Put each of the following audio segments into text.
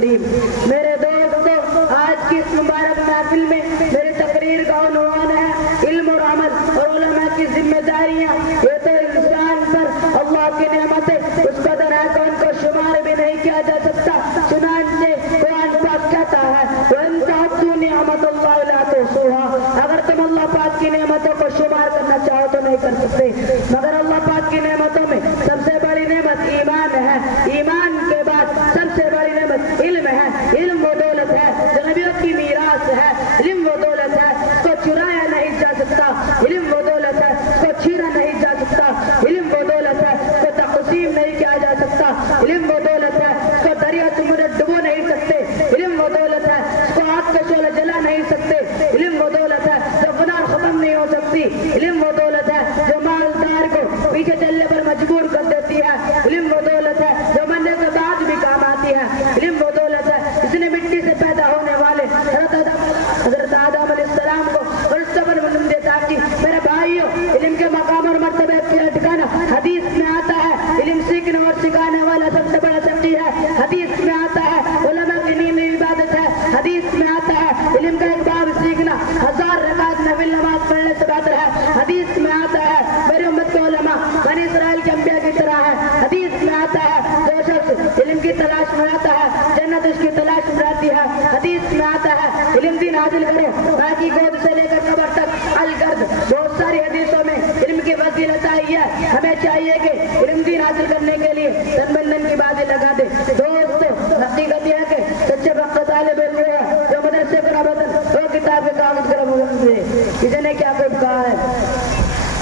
کریم۔ میرے دوستو، آج کی اس مبارک محفل میں میری تقریر کا عنوان ہے علم اور عمل اور علماء کی ذمہ داریاں۔ یہ تو انسان پر اللہ کی نعمت ہے، اس قدر ہے کہ ان کو شمار بھی نہیں کیا جا سکتا۔ چنانچہ قرآن پاک کہتا ہے وَإِن تَعُدُّوا نِعْمَتَ اللَّهِ لَا تُحْصُوهَا، اگر تم اللہ پاک کی نعمتوں کو شمار کرنا چاہو تو نہیں کر سکتے۔ مگر اللہ پاک کی نعمتوں میں سب سے بڑی نعمت ایمان ہے، ایمان کے بعد سب سے بڑی نعمت علم ہے۔ علم وہ دولت ہے جو نبیوں کی میراث ہے، علم وہ دولت ہے اس کو چرایا نہیں جا سکتا، علم وہ دولت ہے اس کو چھینا نہیں جا سکتا، علم وہ دولت ہے اس کو تقسیم نہیں کیا جا سکتا، علم وہ دولت ہے اس کو دریا سمندر ڈبو نہیں سکتے، علم وہ دولت ہے اس کو آگ کا شعلہ جلا نہیں سکتے، علم وہ دولت ہے جو گناہ ختم نہیں ہو سکتی، علم وہ دولت ہے جو مالدار کو پیچھے چلنے پر مجبور کر دیتی ہے، علم وہ دولت ہے جو مرنے کے بعد بھی کام آتی ہے، علم وہ دولت ہے جس نے مٹی سے پیدا ہونے والے حضرت آدم علیہ السلام کو فرشتوں علم دیتا کہ میرے بھائیوں علم کے مقام اور مرتبے کا ٹھکانا حدیث میں آتا ہے، علم سیکھنے اور سکھانے والا سب سے بڑا سچی ہے، حدیث میں آتا ہے علماء کی نیند عبادت ہے، حدیث میں آتا ہے علم کا ایک باب سیکھنا 1000 رکعت نفل نماز پڑھنے سے بہتر ہے، حدیث میں آتا ہے میری امت کے علماء بنی اسرائیل کے انبیاء کی طرح ہے، حدیث میں آتا ہے جو شخص علم کی تلاش میں آتا ہے جنت اس کی تلاش میں آتی ہے، حدیث میں آتا ہے علم دین حاصل کرو باقی گود سے لے کر قبر تک الگرد۔ بہت ساری حدیثوں میں علم کی فضیلت آئی ہے، ہمیں چاہیے کہ علم دین حاصل کرنے کے لیے تن من دھن کی باتیں لگا دے۔ دوستو، حقیقت یہ ہے کہ سچے وقت طالب علم ہے جو مدرسے کا بدن وہ کتاب کے کاغذ کا بدن کسی نے کیا کچھ کہا ہے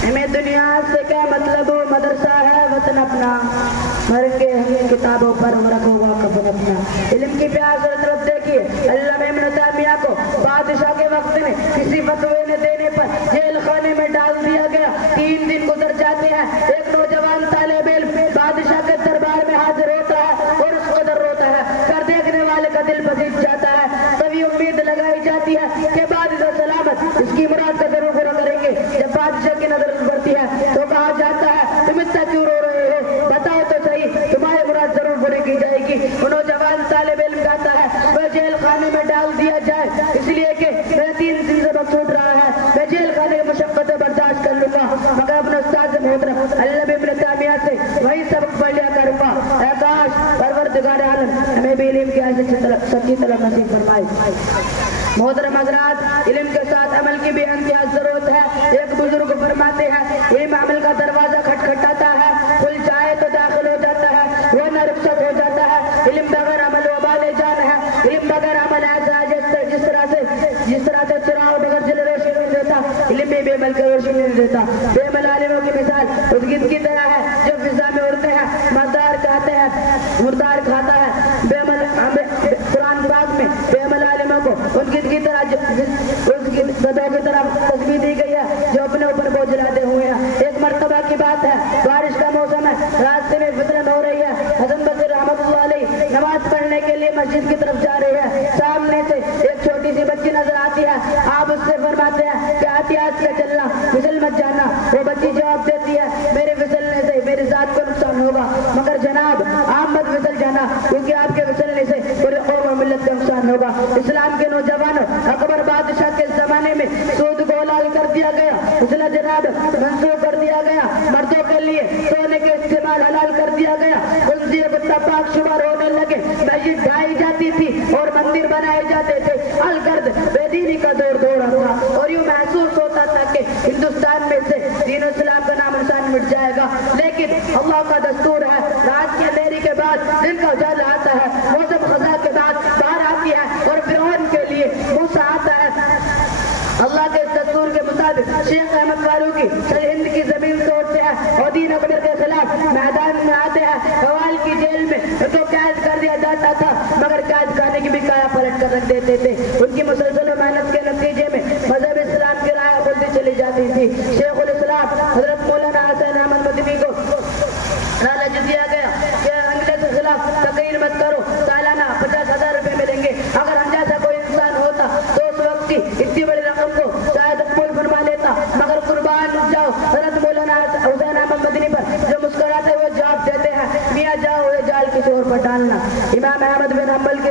ہمیں دنیا سے کیا مطلب، مدرسہ ہے وطن اپنا، مر کے ہم کتابوں پر ورق ہوگا کفن اپنا۔ علم کی پیاس اور طرف دیکھیے، علامہ ابن تیمیہ کو بادشاہ کے وقت میں کسی فتوے نے دینے پر جیل خانے میں ڈال دیا گیا۔ 3 دن گزر جاتے ہیں، ایک نوجوان طالب علم بادشاہ کے دربار میں حاضر ہوتا ہے اور اس قدر روتا ہے کر دیکھنے والے کا دل پسیج جاتا ہے۔ تبھی امید لگائی جاتی ہے کہ بادشاہ سلامت اس کی مراد کا ضرور پورا کریں گے۔ جب بادشاہ کی نظر پڑتی ہے تو کہا جاتا ہے تم اتنا کیوں رو رہے ہو، بتاؤ تو صحیح، تمہاری مراد ضرور پوری کی جائے گی۔ وہ نوجوان طالب علم کہتا ہے وہ جیل خانے میں ڈال دیا جائے اس لیے کہ میرا 3 دن سے وقت چھوٹ رہا ہے، میں جیل خانے کی مشقتیں برداشت کر لوں گا مگر اپنے استاد محترم علامہ ابن تیمیہ سے وہی سبق پڑھ لیا کروں گا۔ اے کاش پروردگار عالم ہمیں بھی علم کی ایسی سچی طلب نصیب فرمائے۔ محترم حضرات، علم کے ساتھ عمل کی بھی انتہا ضرورت ہے۔ ایک بزرگ فرماتے ہیں علم عمل کا دروازہ کھٹکھٹاتا ہے، کھل جائے تو داخل ہو جاتا ہے ورنہ رخصت ہو جاتا ہے۔ علم بغیر عمل وبال جان ہے، علم بغیر عمل ایسا ہے جس طرح سے چراغ بغیر جلے روشنی نہیں دیتا، علم بھی بے عمل کی روشنی نہیں دیتا۔ بے عمل عالموں کی مثال اس گدھ کی طرح ہے جو فضا میں اڑتے ہیں، مردار کہتے ہیں مردار کھاتا ہے۔ بے عمل قرآن پاک میں بے عمل عالموں کو ان گدھ کی طرح اس گدھوں کی طرح تصویر دی گئی ہے جو اپنے اوپر بوجھ لاتے ہوئے ہیں۔ ایک مرتبہ کی بات ہے، بارش کا موسم ہے، راستے میں فتن ہو رہی ہے۔ حسن بصری رحمۃ اللہ علیہ نماز پڑھنے کے لیے مسجد کی طرف جا رہے ہیں، سامنے سے ایک چھوٹی سی بچی نظر آتی ہے۔ آپ اس سے فرماتے ہیں کہ احتیاط سے چلنا، پھسل مت جانا۔ وہ بچی جواب دیتی ہے میرے پھسلنے سے میری ذات کو نقصان ہوگا، مگر جناب آپ مت پھسل جانا کیونکہ آپ کے پھسلنے سے پورے قوم اور ملت کا نقصان ہوگا۔ اسلام کے نوجوانوں، اکبر بادشاہ کے زمانے میں سود کو حلال کر دیا گیا، حسن جناب منسوخ کر دیا گیا، مردوں کے لیے سونے کے استعمال حلال کر دیا گیا، خنزیر کتا پاک شمار ہونے لگے، مسجد ڈھائی جاتی تھی اور مندر بنائے جاتے تھے، الگرد بے دینی کا دور دورہ تھا اور یوں محسوس ہوتا تھا کہ ہندوستان میں سے دین و اسلام کا نام نشان مٹ جائے گا۔ لیکن اللہ کا دستور ہے، رات کی اندھیری کے بعد دن کا اجالا آتا ہے، موسم خزاں کے بعد بہار آتی ہے اور فرعون کے لیے موسیٰ آتا ہے۔ اللہ کے دستور کے مطابق شیخ احمد فاروقی ہند کی زمین توڑتے ہیں اور دین اکبر کے خلاف میدان میں آتے ہیں۔ حوال کی جیل میں ان کو قید کر دیا جاتا تھا مگر قید خانے کی بھی کایا پلٹ کر رکھ دیتے تھے۔ ان کی مسلسل محنت کے نتیجے میں مذہب اسلام کی راہ کھلتی چلی جاتی تھی۔ شیخ الاسلام حضرت مولانا حسین احمد مدنی کو لالچ دیا گیا کہ انگریز کے خلاف تقریر مت کرو، سالانہ 50,000 روپے ملیں گے۔ اگر ہم جیسا کوئی انسان ہوتا تو اس وقت کی اتنی بڑی رقم کو شاید قبول فرما لیتا، مگر قربان جاؤ حضرت مولانا حسین احمد مدنی پر جو مسکراتے ہوئے جواب دیتے ہیں میاں جاؤ یہ جال کسی اور پر ڈالنا۔ امام احمد بن حنبل کی